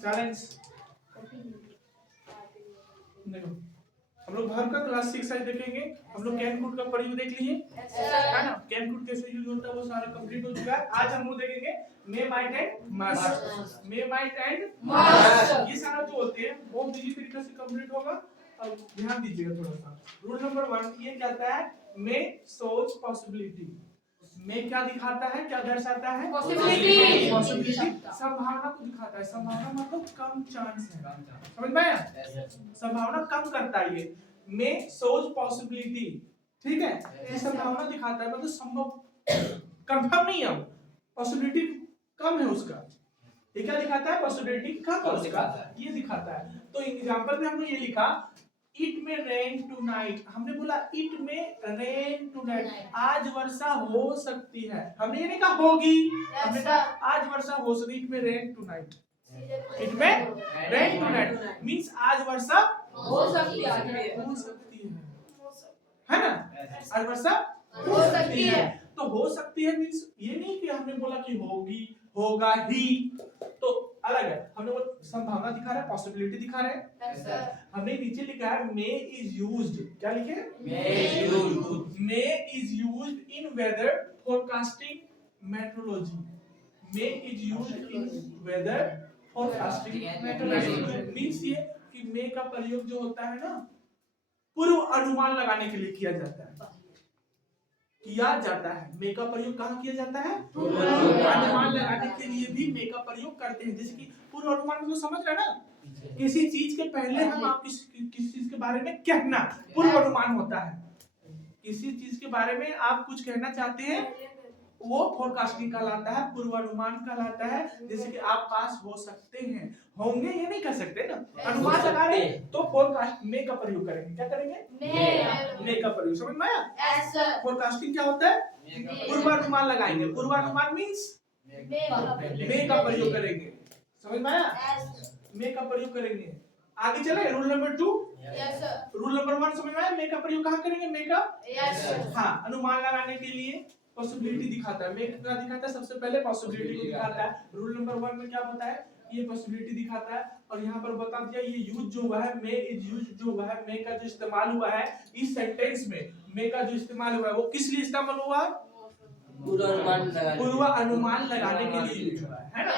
Silence. देखो हम लोग बाहर का क्लास 6 आज देखेंगे। हम लोग कैन कूट का प्रयोग देख लिए है ना, कैन कूट कैसे यूज होता है वो सारा कंप्लीट हो चुका है। आज हम लोग देखेंगे may might and must. May might and must, ये सारा जो होते हैं बहुत इजी तरीके से कंप्लीट होगा। अब ध्यान दीजिएगा थोड़ा सा। रूल नंबर 1 ये कहता है मे शोज पॉसिबिलिटी। में क्या दिखाता है, क्या दर्शाता है? पॉसिबिलिटी। पॉसिबिलिटी संभावना को दिखाता है। संभावना मतलब कम चांस है, समझ में आया? संभावना कम करता है ये। में शोज पॉसिबिलिटी, ठीक है, ये संभावना दिखाता है मतलब संभव, कंफर्म नहीं है, पॉसिबिलिटी कम है उसका। ये क्या दिखाता है? पॉसिबिलिटी कम है उसका, ये दिखाता है। तो एग्जांपल में हमने ये लिखा इट में रेन टुनाइट। हमने बोला इट में रेन टुनाइट, आज वर्षा हो सकती है। हमने ये नहीं कहा होगी, हमने कहा आज वर्षा हो सकती है। इट में रेन टुनाइट, इट में रेन टुनाइट मींस आज वर्षा हो सकती है ना, आज वर्षा हो सकती है। तो हो सकती है मींस ये नहीं कि हमने बोला कि होगी, होगा ही, तो अलग है। हमने वो संभावना दिखा रहा है, पॉसिबिलिटी दिखा रहे हैं। हमने नीचे लिखा है मे इज यूज्ड, क्या लिखे? May is used in weather forecasting meteorology. May is used in weather forecasting meteorology means ये कि मे का प्रयोग जो होता है ना पूर्व अनुमान लगाने के लिए किया जाता है, मे का प्रयोग कहाँ किया जाता है? अनुमान लगाने के लिए भी मे का प्रयोग करते हैं। जैसे कि पूर्व अनुमान को समझ रहे ना, किसी चीज के पहले हम आप किसी चीज के बारे में कहना, पूर्व अनुमान होता है। किसी चीज के बारे में आप कुछ कहना चाहते हैं, वो फोरकास्टिंग कहलाता है, पूर्वानुमान कहलाता है। जैसे कि आप पास हो सकते हैं, होंगे ये नहीं कह सकते ना, अनुमान लगा रहे तो फोरकास्ट में का प्रयोग करेंगे। क्या करेंगे? में का प्रयोग। समझ में आया? फोरकास्टिंग क्या होता है? पूर्वानुमान लगाएंगे। पूर्वानुमान मींस में का प्रयोग करेंगे। समझ में आया? में का प्रयोग करेंगे। आगे चले रूल नंबर 2। रूल नंबर 1 समझ में आया? में का प्रयोग कहाँ करेंगे? में का हाँ, अनुमान लगाने के लिए पॉसिबिलिटी दिखाता है। में क्या दिखाता है? सबसे पहले पॉसिबिलिटी को दिखाता है। रूल नंबर 1 में क्या होता है? ये पॉसिबिलिटी दिखाता है। और यहाँ पर बता दिया ये यूज जो हुआ है, मे इज यूज जो हुआ है, मे का जो इस्तेमाल हुआ है इस सेंटेंस में, मे का जो इस्तेमाल हुआ है वो किस लिए इस्तेमाल हुआ? पूर्व अनुमान लगाने के लिए यूज हुआ है ना।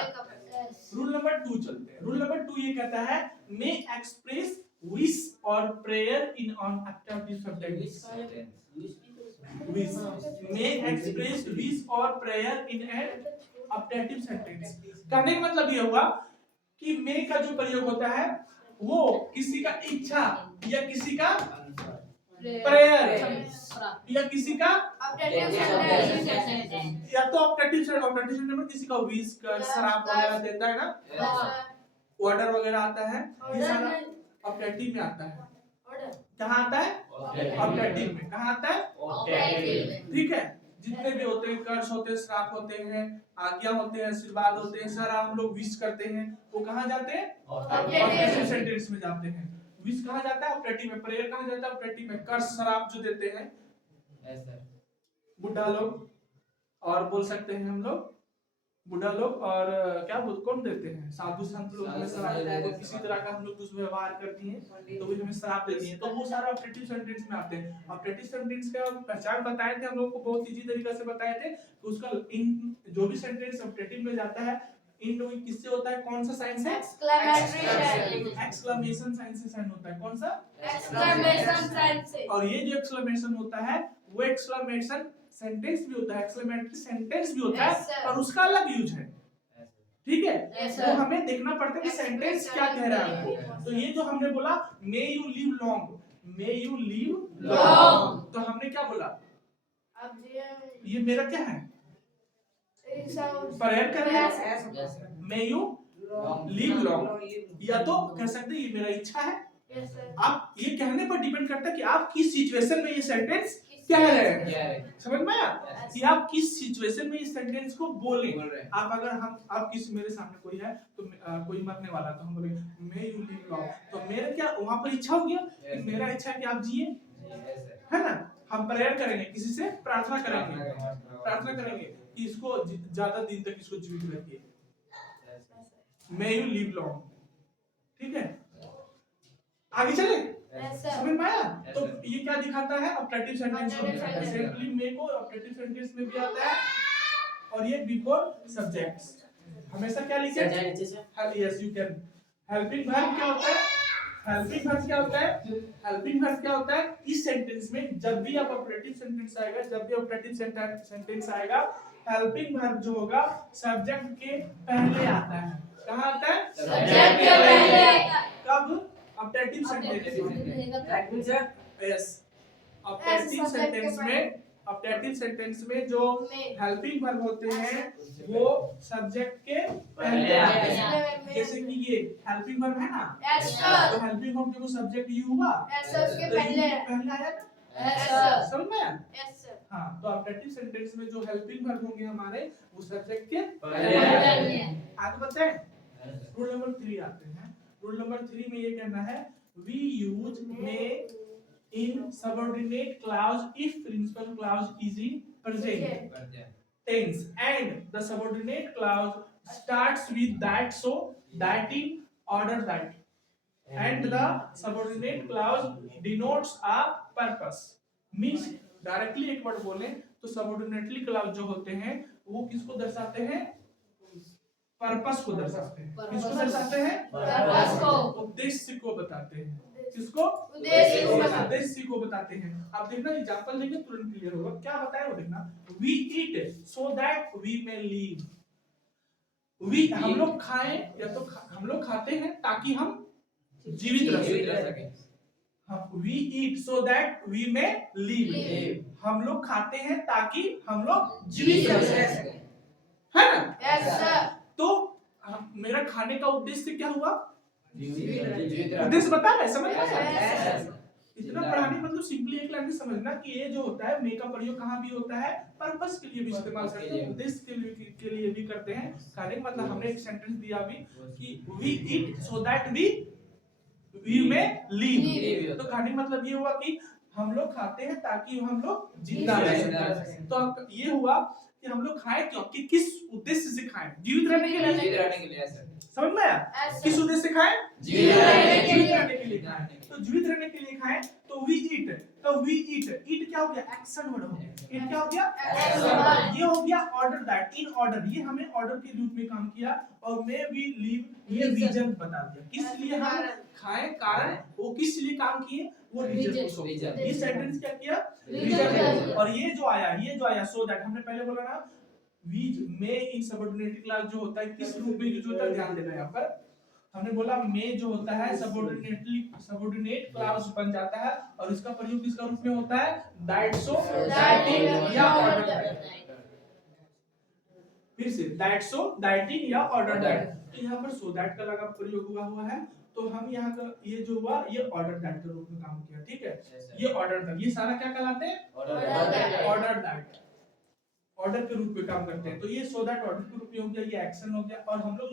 रूल नंबर 2 चलते हैं। रूल नंबर 2 ये कहता है मे एक्सप्रेस विश और prayer in on active sentence. Wish, may express wish और prayer in an optative sentence. कहने का मतलब ये हुआ कि मे का जो प्रयोग होता है वो किसी का इच्छा या किसी का प्रेयर या किसी का या तो ऑप्टेटिव सेंटेंस में किसी का विश कर, श्राप वगैरह देता है ना, ऑर्डर वगैरह आता है, ये सारा ऑप्टेटिव में आता है। कहाँ आता है? ऑप्टेटिव में। कहाँ आता है? ठीक है, जितने भी होते हैं, कर्ष होते हैं, श्राप होते हैं, आज्ञा होते हैं, आशीर्वाद होते हैं, सारा हम लोग विश करते हैं, वो कहाँ जाते हैं? ऑप्टेटिव सेंटेंस में जाते हैं। विश कहाँ जाता है? ऑप्टेटिव में। प्रेयर कहाँ जाता है? ऑप्टेटिव में। कर्ष श्राप जो देते हैं बुढ़ा लोग, और बोल सकते हैं हम लोग बुढ़ा लोग, और क्या बोल कौन देते हैं? साधु संत लोग हमें श्राप देते हैं। किसी तरह का हम लोग दुष्व्यवहार करती हैं तो वो हमें श्राप देती हैं, तो वो सारा ऑप्टेटिव सेंटेंस में आते हैं। ऑप्टेटिव सेंटेंस का पहचान बताए थे हम लोग को, बहुत इजी तरीके से बताए थे। तो उसका इन जो भी सेंटेंस ऑप्टेटिव में जाता है, इन किससे होता है? कौन सा साइन से? एक्सक्लेमेशन साइन से साइन होता है। कौन सा? एक्सक्लेमेशन साइन से। और ये जो एक्सक्लेमेशन होता है वो एक्सक्लेमेशन सेंटेंस भी होता है, एक्सक्लेमेटरी सेंटेंस भी होता है, और उसका अलग यूज है। ठीक है, तो हमें देखना पड़ता है कि सेंटेंस क्या कह रहा है हमको। तो ये जो हमने बोला may you live long, may you live long, तो हमने क्या बोला? अब ये मेरा क्या है? प्रेयर कर रहे हैं, मे यू लिव लॉन्ग, या तो कह सकते हैं ये मेरा इच्छा है। आप ये कहने पर डिपेंड करता है कि आप किस सिचुएशन में ये सेंटेंस कह रहे हैं। समझ में आया कि आप किस सिचुएशन में इस सेंटेंस को बोलें। आप अगर आप किसी मेरे सामने कोई है तो कोई मरने वाला, तो हम बोले मे यू लिव लॉन्ग, तो मेरा क्या वहां पर इच्छा हो गया कि मेरा इच्छा है कि आप जिए, है ना। हम प्रेयर करेंगे, किसी से प्रार्थना करेंगे कि इसको ज्यादा दिन तक इसको जीवित रखिए, मे यू लिव लॉन्ग। आगे चले, Yes, sir. समझ में आया? Yes, तो sir. ये क्या दिखाता है? ऑब्जेक्टिव सेंटेंस को Objective दिखाता है। sentence. सिंपली मे को ऑब्जेक्टिव सेंटेंस में भी आता है और ये बिफोर सब्जेक्ट्स हमेशा क्या लिखे? Yes you can. Helping verb क्या होता है? हेल्पिंग वर्ब क्या होता है? हेल्पिंग वर्ब क्या होता है? इस सेंटेंस में जब भी आप ऑपरेटिव सेंटेंस आएगा, जब भी ऑपरेटिव सेंटेंस आएगा, हेल्पिंग वर्ब जो होगा सब्जेक्ट के पहले आता है। कहाँ आता है? सब्जेक्ट के पहले आता है। कब? ऑपरेटिव सेंटेंस में। यस, ऑपरेटिव सेंटेंस में जो हेल्पिंग वर्ब होते हैं वो सब्जेक्ट के पहले आते हैं। जैसे कि ये हेल्पिंग वर्ब है ना, Yes, sir. तो हेल्पिंग वर्ब जब वो सब्जेक्ट यू हुआ Yes, sir. उसके तो यू पहले। के पहले आया ना, Yes, sir. समझ में आया? Yes, sir. हाँ, तो ऑपरेटिव सेंटेंस में जो हेल्पिंग वर्ब होंगे हमारे वो सब्जेक्ट के पहले आते हैं। आगे बताएं। रूल नंबर 3 आते हैं। रूल नंबर 3 में ये कहना है we use may in subordinate clause if principal clause is in present tense and the subordinate clause starts with that, so, that, in, order, that, and the subordinate clause denotes a purpose. Means directly एक word बोले तो सबऑर्डिनेटली clause जो होते हैं वो किसको दर्शाते हैं? पर्पस को दर्शाते हैं। किसको दर्शाते हैं? Purpose को। उद्देश्य को बताते हैं। किसको? उद्देश्य को। उद्देश्य को बताते हैं। आप देखना एग्जांपल देंगे तुरंत क्लियर होगा। क्या बताया वो देखना। We eat so that we may live. We हम लोग खाएं या तो हम लोग खाते हैं ताकि हम जीवित रह सकें। We eat so that we may live. हम लोग खाते हैं ताकि हम लोग जीवित रह सकें, है ना? Yes, sir. तो मेरा खाने का उद्देश्य क्या हुआ? जीवित उद्देश्य बता रहा है, समझ में Yes, आया? yes. इतना पढ़ाने मतलब सिंपली एक लाइन में समझना कि ये जो होता है मे का प्रयोग कहाँ भी होता है? पर्पस के लिए भी इस्तेमाल करते हैं, उद्देश्य के लिए भी करते हैं। खाने का मतलब हमने एक सेंटेंस दिया अभी कि we eat so that we may live। तो खाने का मतलब ये हुआ कि हम लोग खाते हैं ताकि हम लोग जिंदा रह सकें। तो ये हुआ कि हम लोग खाएं कि किस उद्देश्य से खाएं? जीवित रहने के लिए। समझ में आया? Yes, sir. किस उद्देश्य से खाएं? जीवित रहने के लिए। जीवित रहने के लिए खाएं। तो जीवित रहने के लिए खाएं तो we eat। तो we eat क्या हो गया? एक्शन वर्ड हो गया। Eat क्या हो गया? Action word। ये हो गया order, that, in order। ये हमें ऑर्डर के रूप में काम किया और may we live ये रीजन बता दिया किस लिए हम खाएं, कारण वो किस लिए काम किए वो रीजन को शो किया। ये सेंटेंस क्या किया? रीजन। और ये जो आया so that हमने पहले बोला ना we may in subordinate clause जो होता है किस रूप में यूज होता है ध्यान देना। यहाँ पर हमने बोला may जो होता है सबऑर्डिनेट क्लाउज बन जाता है और इसका प्रयोग किसका रूप में होता है? that, so, that, in या order that। फिर से that, so, that, in या order that। तो यहाँ पर so that का लगा प्रयोग हुआ है तो हम यहाँ का ये जो हुआ ये order that के रूप में काम किया। ठीक है, ये order that ये सारा क्या कहलाते हैं? order that ऑर्डर के रूप में काम करते हैं। तो ये सो दैट ऑर्डर के रूप में हो गया, ये एक्शन हो गया और हम लोग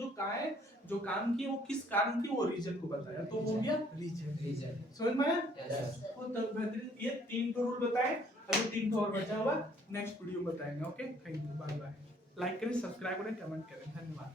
जो काम किए वो किस कारण किए वो रीजन को बताया तो हो गया रीजन। समझ में आया? तो बेहतरीन ये 3 रूल बताए। अभी 3 और बचा हुआ नेक्स्ट वीडियो में बताएंगे। Okay, thank you, bye bye. Like करें, सब्सक्राइब करें, कमेंट करें। धन्यवाद।